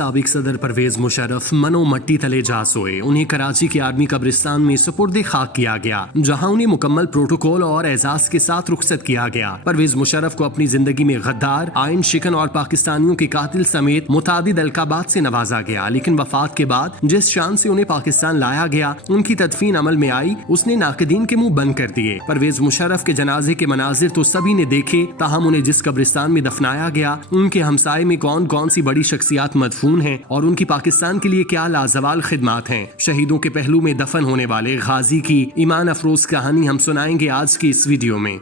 साबिक सदर परवेज मुशर्रफ मनो मट्टी तले जा सोए। उन्हें कराची के आर्मी कब्रिस्तान में सुपुर्द खाक किया गया, जहां उन्हें मुकम्मल प्रोटोकॉल और एजाज के साथ रुखसत किया गया। परवेज मुशर्रफ को अपनी जिंदगी में गद्दार, आइन शिकन और पाकिस्तानियों के कातिल समेत मुतादिद अलकाबात से नवाजा गया, लेकिन वफात के बाद जिस शान से उन्हें पाकिस्तान लाया गया, उनकी तदफीन अमल में आई, उसने नाक़दीन के मुंह बंद कर दिए। परवेज मुशर्रफ के जनाजे के मनाजिर तो सभी ने देखे, ताहम उन्हें जिस कब्रिस्तान में दफनाया गया, उनके हमसाये में कौन कौन सी बड़ी शख्सियात मदफून हैं और उनकी पाकिस्तान के लिए क्या लाजवाल खिदमात हैं। शहीदों के पहलू में दफन होने वाले गाजी की ईमान अफरोज कहानी हम सुनाएंगे आज की इस वीडियो में।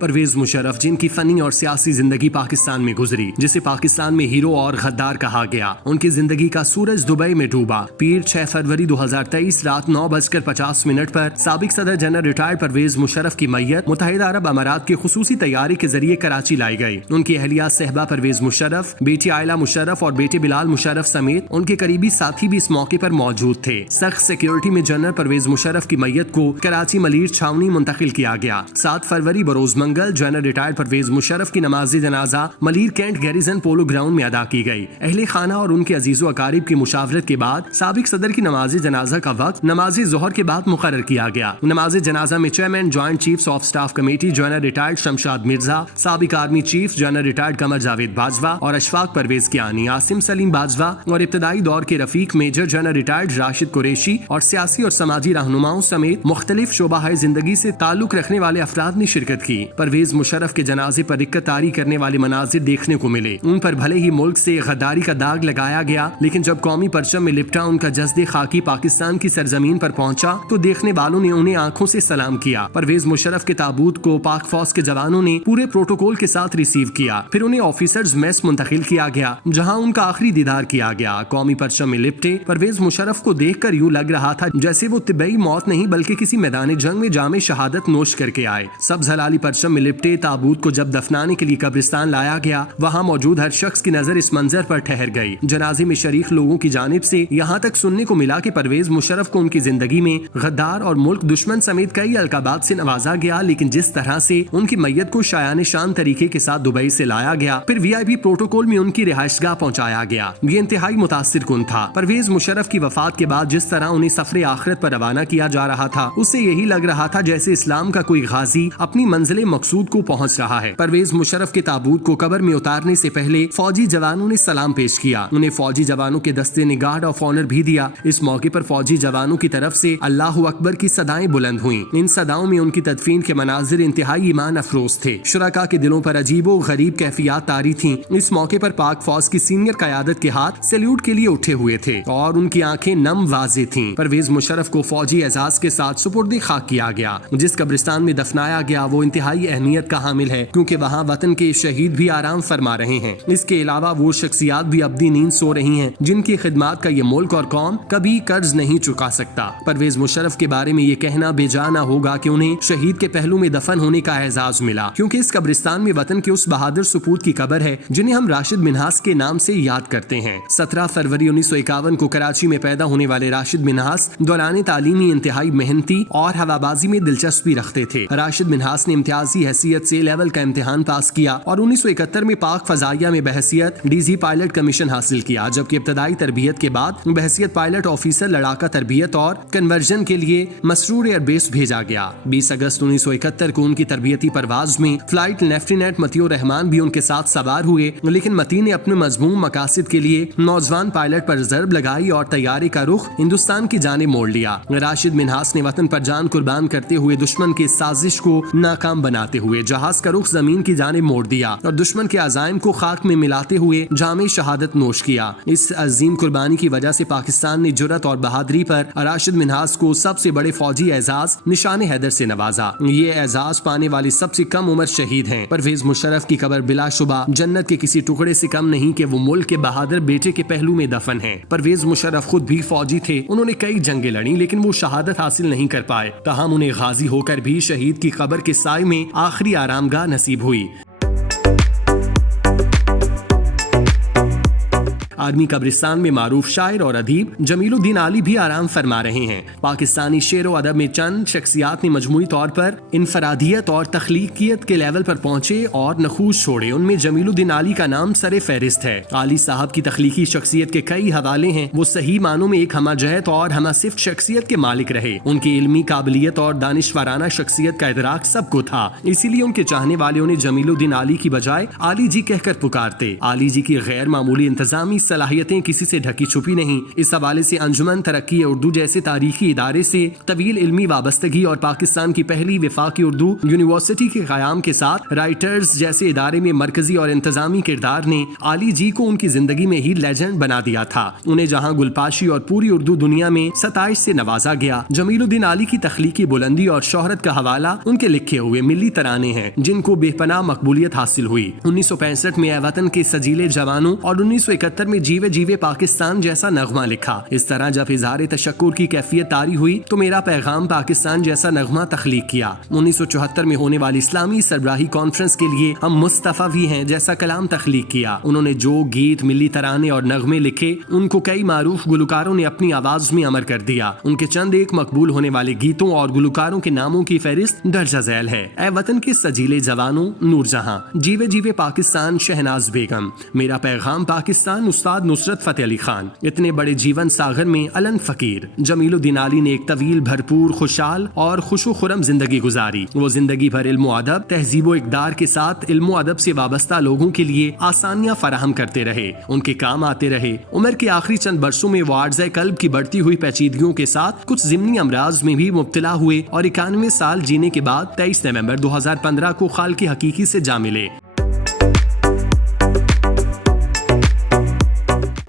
परवेज मुशर्रफ, जिनकी फनी और सियासी जिंदगी पाकिस्तान में गुजरी, जिसे पाकिस्तान में हीरो और गद्दार कहा गया, उनकी जिंदगी का सूरज दुबई में डूबा। पीर 6 फरवरी 2023 रात 9:50 पर साबिक सदर जनरल रिटायर्ड परवेज मुशर्रफ की मैयत मुत्तहिदा अरब अमारात की खुसूसी तैयारी के जरिए कराची लाई गई। उनकी अहलिया सहबा परवेज मुशर्रफ, बेटी आयला मुशर्रफ और बेटे बिलाल मुशर्रफ समेत उनके करीबी साथी भी इस मौके पर मौजूद थे। सख्त सिक्योरिटी में जनरल परवेज मुशर्रफ की मैयत को कराची मलीर छावनी मुंतकिल किया गया। 7 फरवरी बरोज जनरल रिटायर्ड परवेज मुशर्रफ की नमाज जनाजा Malir cantt garrison polo ground में अदा की गई। अहले खाना और उनके अजीजो अकारिब की मुशावरत के बाद साबिक सदर की नमाज जनाजा का वक्त नमाज जोहर के बाद मुकर्रर किया गया। नमाज जनाजा में chairman joint chiefs of staff committee general retired Shamshad Mirza, साबिक army chief general retired Qamar Javed Bajwa और अशफाक परवेज कियानी, आसिम सलीम बाजवा और इब्तदाई दौर के रफीक major general retired Rashid Qureshi और सियासी और समाजी रहनुमाओं समेत मुख्तलिफ शोबाए जिंदगी से ताल्लुक रखने वाले अफराद ने शिरकत की। परवेज मुशर्रफ के जनाजे पर रिक्कतारी करने वाले मनाजिर देखने को मिले। उन पर भले ही मुल्क से गद्दारी का दाग लगाया गया, लेकिन जब कौमी परचम में लिपटा उनका जस्दे खाकी पाकिस्तान की सरजमीन पर पहुंचा तो देखने वालों ने उन्हें आंखों से सलाम किया। परवेज मुशर्रफ के ताबूत को पाक फौज के जवानों ने पूरे प्रोटोकॉल के साथ रिसीव किया। फिर उन्हें ऑफिसर्स मेस मुंतकिल किया गया, जहां उनका आखिरी दीदार किया गया। कौमी परचम में लिपटे परवेज मुशर्रफ को देखकर यूं लग रहा था जैसे वो तिब्बई मौत नहीं बल्कि किसी मैदान जंग में जामे शहादत नोश करके आए। सब्ज हलाली परचम में लिपटे ताबूत को जब दफनाने के लिए कब्रिस्तान लाया गया, वहां मौजूद हर शख्स की नजर इस मंजर पर ठहर गई। जनाजे में शरीक लोगों की जानिब से यहाँ तक सुनने को मिला कि परवेज मुशर्रफ को उनकी जिंदगी में गद्दार और मुल्क दुश्मन समेत कई अलकाबात से नवाजा गया, लेकिन जिस तरह से उनकी मैयत को शायान शान तरीके के साथ दुबई से लाया गया, फिर VIP प्रोटोकॉल में उनकी रिहाइशगाह पहुँचाया गया, ये इंतहाई मुतासिर कुन था। परवेज मुशर्रफ की वफात के बाद जिस तरह उन्हें सफरे आखिरत पर रवाना किया जा रहा था, उससे यही लग रहा था जैसे इस्लाम का कोई गाजी अपनी मंजिल मकसूद को पहुँच रहा है। परवेज मुशर्रफ के ताबूत को कब्र में उतारने से पहले फौजी जवानों ने सलाम पेश किया। उन्हें फौजी जवानों के दस्ते ने गार्ड ऑफ ऑनर भी दिया। इस मौके पर फौजी जवानों की तरफ से अल्लाहु अकबर की सदाएं बुलंद हुईं। इन सदाओं में उनकी तदफीन के मनाजिर इंतहाई ईमान अफरोज थे। शुरका के दिलों पर अजीबो गरीब कैफियत तारी थीं। इस मौके पर पाक फौज की सीनियर क़यादत के हाथ सैल्यूट के लिए उठे हुए थे और उनकी आंखें नम वाज़े थीं। परवेज मुशर्रफ को फौजी एजाज के साथ सुपुर्द खाक किया गया। जिस कब्रिस्तान में दफनाया गया वो इंतहाई अहमियत का हामिल है, क्योंकि वहाँ वतन के शहीद भी आराम फरमा रहे हैं। इसके अलावा वो शख्सियात भी अब्दी नींद सो रही हैं, जिनकी खिदमात का ये मुल्क और कौम कभी कर्ज नहीं चुका सकता। परवेज मुशर्रफ के बारे में ये कहना बेजाना होगा कि उन्हें शहीद के पहलू में दफन होने का एजाज मिला, क्योंकि इस कब्रिस्तान में वतन के उस बहादुर सपूत की कब्र है जिन्हें हम राशिद मिन्हास के नाम से याद करते हैं। 17 फरवरी 1951 को कराची में पैदा होने वाले राशिद मिन्हास दौरान तालीमी इंतहाई मेहनती और हवाबाजी में दिलचस्पी रखते थे। राशिद मिन्हास ने इम्तियाजी हैसियत से लेवल का इम्तिहान पास किया और 1971 में पाक फजाइया में बहसियत DG पायलट कमीशन हासिल किया, जबकि इब्तदाई तरबियत के बाद बहसियत पायलट ऑफिसर लड़ाका तरबियत और कन्वर्जन के लिए मसरूर एयरबेस भेजा गया। 20 अगस्त 1971 को उनकी तरबियती परवाज में फ्लाइट लेफ्टिनेंट मतियुर रहमान भी उनके साथ सवार हुए, लेकिन मती ने अपने मजमूम मकासद के लिए नौजवान पायलट पर ज़रब लगाई और तैयारी का रुख हिंदुस्तान की जानिब मोड़ लिया। राशिद मिन्हास ने वतन पर जान कुर्बान करते हुए दुश्मन की साजिश को नाकाम बनाते हुए जहाज का रुख जमीन की जानिब मोड़ दिया और दुश्मन के अज़ाइम को खाक में मिलाते हुए जामे शहादत नोश किया। इस अजीम कुर्बानी की वजह से पाकिस्तान ने जुर्रत और बहादुरी पर राशिद मिन्हास को सबसे बड़े फौजी एजाज निशान हैदर से नवाजा। ये एजाज पाने वाले सबसे कम उम्र शहीद हैं। परवेज मुशर्रफ की कब्र बिलाशुबा जन्नत के किसी टुकड़े से कम नहीं कि वो मुल्क के बहादुर बेटे के पहलू में दफन है। परवेज मुशर्रफ खुद भी फौजी थे। उन्होंने कई जंगें लड़ी, लेकिन वो शहादत हासिल नहीं कर पाए। ताहम उन्हें गाजी होकर भी शहीद की कब्र के साए में आखिरी आरामगाह नसीब हुई। आर्मी कब्रिस्तान में मारूफ शायर और अदीब जमीलुद्दीन आली भी आराम फरमा रहे हैं। पाकिस्तानी शेर व अदब में चंद शख्सियात ने मजमूई तौर पर इनफरादियत और तख्लीकियत के लेवल पर पहुंचे और नखूश छोड़े। उनमें जमीलुद्दीन आली का नाम सरे फहरिस्त है। आली साहब की तख्लीकी शख्सियत के कई हवाले हैं। वो सही मानों में एक हमाजहत और हमासिफ्त शख्सियत के मालिक रहे। उनकी इल्मी काबिलियत और दानिशवराना शख्सियत का इदराक सबको था, इसीलिए उनके चाहने वाले उन्हें जमीलुद्दीन आली की बजाय आली जी कहकर पुकारते। आली जी की गैर मामूली इंतजामी सलाहियतें किसी से ढकी छुपी नहीं। इस हवाले से अंजुमन तरक्की उर्दू जैसे तारीखी इदारे से तवील इल्मी वाबस्तगी और पाकिस्तान की पहली वफाकी उर्दू यूनिवर्सिटी के क़याम के साथ राइटर्स जैसे इदारे में मरकजी और इंतजामी किरदार ने आली जी को उनकी जिंदगी में ही लेजेंड बना दिया था। उन्हें जहां गुलपाशी और पूरी उर्दू दुनिया में सताइश से नवाजा गया। जमीलुद्दीन आली की तख्लीकी बुलंदी और शोहरत का हवाला उनके लिखे हुए मिली तराने हैं, जिनको बेपनाह मकबूलियत हासिल हुई। 1965 में ए वतन के सजीले जवानों और 1971 में जीवे जीवे पाकिस्तान जैसा नगमा लिखा। इस तरह जब इज़हार तशक्कुर की कैफियत तारी हुई तो मेरा पैगाम पाकिस्तान जैसा नगमा तख्लीक किया। 1974 में होने वाली इस्लामी सरबराही कॉन्फ्रेंस के लिए हम मुस्तफा भी हैं जैसा कलाम तख्लीक किया। उन्होंने जो गीत, मिली तराने और नगमे लिखे, उनको कई मारूफ गुलकारों ने अपनी आवाज में अमर कर दिया। उनके चंद एक मकबूल होने वाले गीतों और गुलकारों के नामों की फहरिस्त दर्जा झैल है। ए वतन के सजीले जवानों, नूरजहां, जीवे जीवे पाकिस्तान, शहनाज बेगम, मेरा पैगाम पाकिस्तान, उस्ताद नुसरत फतेह अली खान, इतने बड़े जीवन सागर में अलन फकीर। जमीलुद्दीन आली ने एक तवील, भरपूर, खुशहाल और खुशो खुरम जिंदगी गुजारी। वो जिंदगी भर इल्म अदब, तहजीब व इक़दार के साथ इल्म अदब से वाबस्ता लोगों के लिए आसानियां फराहम करते रहे, उनके काम आते रहे। उम्र के आखिरी चंद बरसों में वो आर्ज़े कल्ब की बढ़ती हुई पेचीदगियों के साथ कुछ ज़िमनी अमराज में भी मुब्तला हुए और 91 साल जीने के बाद 23 नवंबर 2015 को खाल की हकीकी से जा मिले।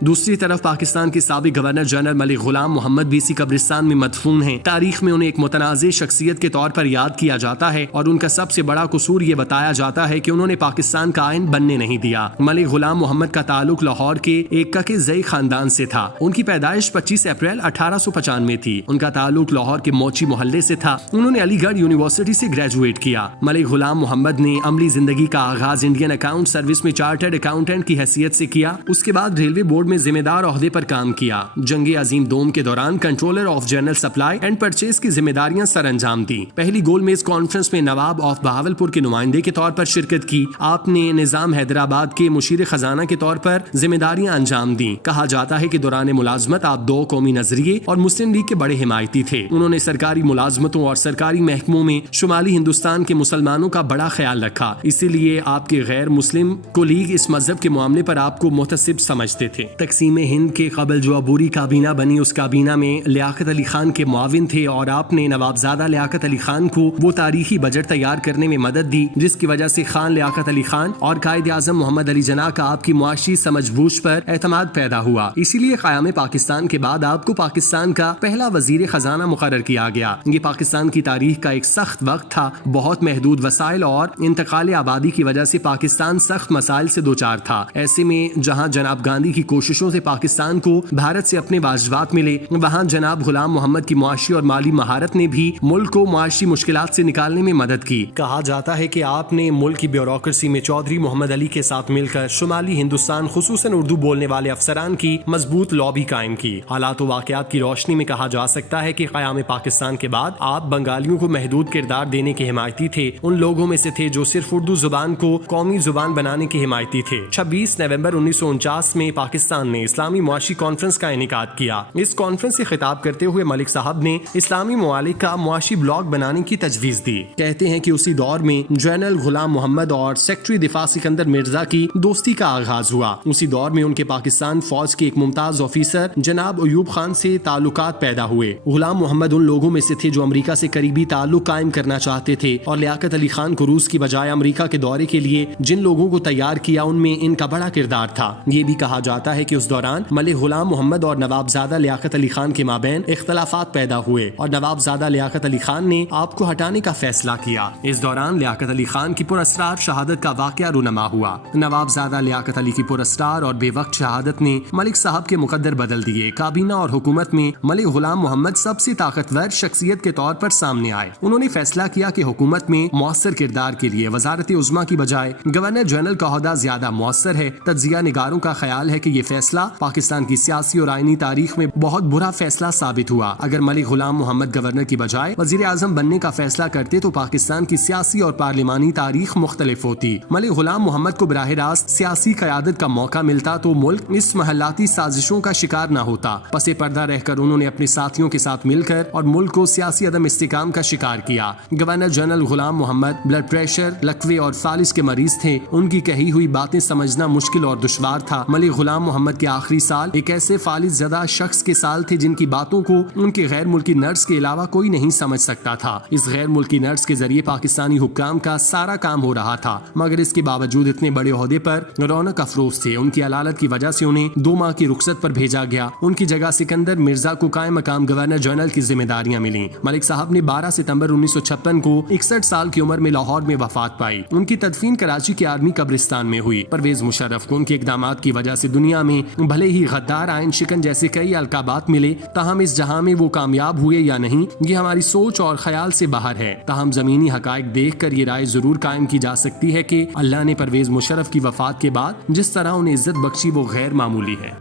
दूसरी तरफ पाकिस्तान के साबिक गवर्नर जनरल मलिक गुलाम मोहम्मद भी इसी कब्रिस्तान में मदफून हैं। तारीख में उन्हें एक मुतनाज़ शख्सियत के तौर पर याद किया जाता है और उनका सबसे बड़ा कसूर ये बताया जाता है कि उन्होंने पाकिस्तान का आइन बनने नहीं दिया। मलिक गुलाम मोहम्मद का ताल्लुक लाहौर के एक कके-ज़ई खानदान से था। उनकी पैदाइश 25 अप्रैल 1895 थी। उनका ताल्लुक लाहौर के मोची मोहल्ले से था। उन्होंने अलीगढ़ यूनिवर्सिटी से ग्रेजुएट किया। मलिक गुलाम मोहम्मद ने अमली जिंदगी का आगाज इंडियन अकाउंट सर्विस में चार्टर्ड अकाउंटेंट की हैसियत से किया। उसके बाद रेलवे बोर्ड में जिम्मेदार ओहदे पर काम किया। जंगे अजीम दोम के दौरान controller of general supply and purchase की जिम्मेदारियां सर अंजाम दी। पहली गोलमेज कॉन्फ्रेंस में नवाब ऑफ बहावलपुर के नुमाइंदे के तौर पर शिरकत की। आपने निजाम हैदराबाद के मुशीर खजाना के तौर पर जिम्मेदारियां अंजाम दी। कहा जाता है कि दौरान मुलाजमत आप दो कौमी नजरिए और मुस्लिम लीग के बड़े हिमायती थे। उन्होंने सरकारी मुलाजमतों और सरकारी महकमों में शुमाली हिंदुस्तान के मुसलमानों का बड़ा ख्याल रखा। इसीलिए आपके गैर मुस्लिम को लीग इस मजहब के मामले पर आपको मुतसिब समझते थे। तकसीम हिंद के कबल जो अबूरी काबीना बनी, उस काबीना में लियाकत अली खान के मुआविन थे और आपने नवाबजादा लियाकत अली खान को वो तारीखी बजट तैयार करने में मदद दी जिसकी वजह से खान लियाकत अली खान और कायद आजम मोहम्मद अली जना का आपकी मुआशी समझबूझ पर एतमाद पैदा हुआ। इसीलिए क़याम पाकिस्तान के बाद आपको पाकिस्तान का पहला वजीर खजाना मुकर्रर किया गया। ये पाकिस्तान की तारीख का एक सख्त वक्त था। बहुत महदूद वसाइल और इंतकाल आबादी की वजह से पाकिस्तान सख्त मसाइल से दो चार था। ऐसे में जहाँ जनाब गांधी की कोशिशों से पाकिस्तान को भारत से अपने वाजबात मिले, वहाँ जनाब गुलाम मोहम्मद की मुआशी और माली महारत ने भी मुल्क को मुआशी मुश्किलात से निकालने में मदद की। कहा जाता है कि आपने मुल्क की ब्यूरोक्रेसी में चौधरी मोहम्मद अली के साथ मिलकर शुमाली हिंदुस्तान खुसूसन उर्दू बोलने वाले अफसरान की मजबूत लॉबी कायम की। हालात व वाक़यात की रोशनी में कहा जा सकता है कि क़याम पाकिस्तान के बाद आप बंगालियों को महदूद किरदार देने के हिमायती थे। उन लोगों में से थे जो सिर्फ उर्दू जुबान को कौमी जुबान बनाने के हिमायती थे। 26 नवंबर 1949 में पाकिस्तान ने इस्लामी मुआशी कॉन्फ्रेंस का इनेकाद किया। इस कॉन्फ्रेंस से खिताब करते हुए मलिक साहब ने इस्लामी ममालिक का मुआशी ब्लॉक बनाने की तजवीज़ दी। कहते हैं कि उसी दौर में जनरल गुलाम मोहम्मद और सेक्रेटरी दिफा सिकंदर मिर्जा की दोस्ती का आगाज हुआ। उसी दौर में उनके पाकिस्तान फौज के एक मुमताज ऑफिसर जनाब अयूब खान से ताल्लुकात पैदा हुए। गुलाम मोहम्मद उन लोगों में से थे जो अमेरिका से करीबी ताल्लुक कायम करना चाहते थे और लियाकत अली खान को रूस की बजाय अमेरिका के दौरे के लिए जिन लोगों को तैयार किया उनमें इनका बड़ा किरदार था। ये भी कहा जाता है कि उस दौरान मलिक गुलाम मोहम्मद और नवाबजादा लियाकत अली खान के माबैन इख्तलाफात पैदा हुए और नवाबजादा लियाकत अली खान ने आपको हटाने का फैसला किया। इस दौरान लियाकत अली खान की पुरस्कार शहादत का वाकया रूनमा हुआ। नवाबजादा लियाकत अली की पुरस्कार और बेवक्त शहादत ने मलिक साहब के मुकद्दर बदल दिए। काबीना और हुकूमत में मलिक गुलाम मोहम्मद सबसे ताकतवर शख्सियत के तौर पर सामने आए। उन्होंने फैसला किया कि हुकूमत में मौसर किरदार के लिए वजारत उज़्मा की बजाय गवर्नर जनरल का ओहदा ज्यादा मौसर है। तज्जिया निगारों का ख्याल है कि ये फैसला पाकिस्तान की सियासी और आईनी तारीख में बहुत बुरा फैसला साबित हुआ। अगर मलिक गुलाम मोहम्मद गवर्नर की बजाय वजीर आजम बनने का फैसला करते तो पाकिस्तान की सियासी और पार्लिमानी तारीख मुख्तलिफ होती। मलिक गुलाम मोहम्मद को बराह रास्त सियासी क़यादत का मौका मिलता तो मुल्क इस महलाती साजिशों का शिकार न होता। पसे पर्दा रहकर उन्होंने अपने साथियों के साथ मिलकर और मुल्क को सियासी अदम इस्तेकाम का शिकार किया। गवर्नर जनरल गुलाम मोहम्मद ब्लड प्रेशर, लकवे और फालिज के मरीज थे। उनकी कही हुई बातें समझना मुश्किल और दुश्वार था। मलिक गुलाम मोहम्मद के आखिरी साल एक ऐसे फालिज ज़दा शख्स के साल थे जिनकी बातों को उनके गैर मुल्की नर्स के अलावा कोई नहीं समझ सकता था। इस गैर मुल्की नर्स के जरिए पाकिस्तानी हुक्काम का सारा काम हो रहा था, मगर इसके बावजूद इतने बड़े ओहदे पर रौनक अफरोज थे। उनकी अलालत की वजह से उन्हें 2 माह की रुखसत पर भेजा गया। उनकी जगह सिकंदर मिर्जा को कायम मकाम गवर्नर जनरल की जिम्मेदारियां मिली। मलिक साहब ने 12 सितंबर 1956 को 61 साल की उम्र में लाहौर में वफात पाई। उनकी तदफीन कराची के आर्मी कब्रिस्तान में हुई। परवेज मुशर्रफ को उनके इक़दामात की वजह से दुनिया में भले ही गद्दार, आयन शिकन जैसे कई अलकाबात मिले, ताहम इस जहां में वो कामयाब हुए या नहीं ये हमारी सोच और ख्याल से बाहर है। ताहम जमीनी हकायक देख कर ये राय जरूर कायम की जा सकती है कि अल्लाह ने परवेज मुशर्रफ की वफात के बाद जिस तरह उन्हें इज्जत बख्शी वो गैर मामूली है।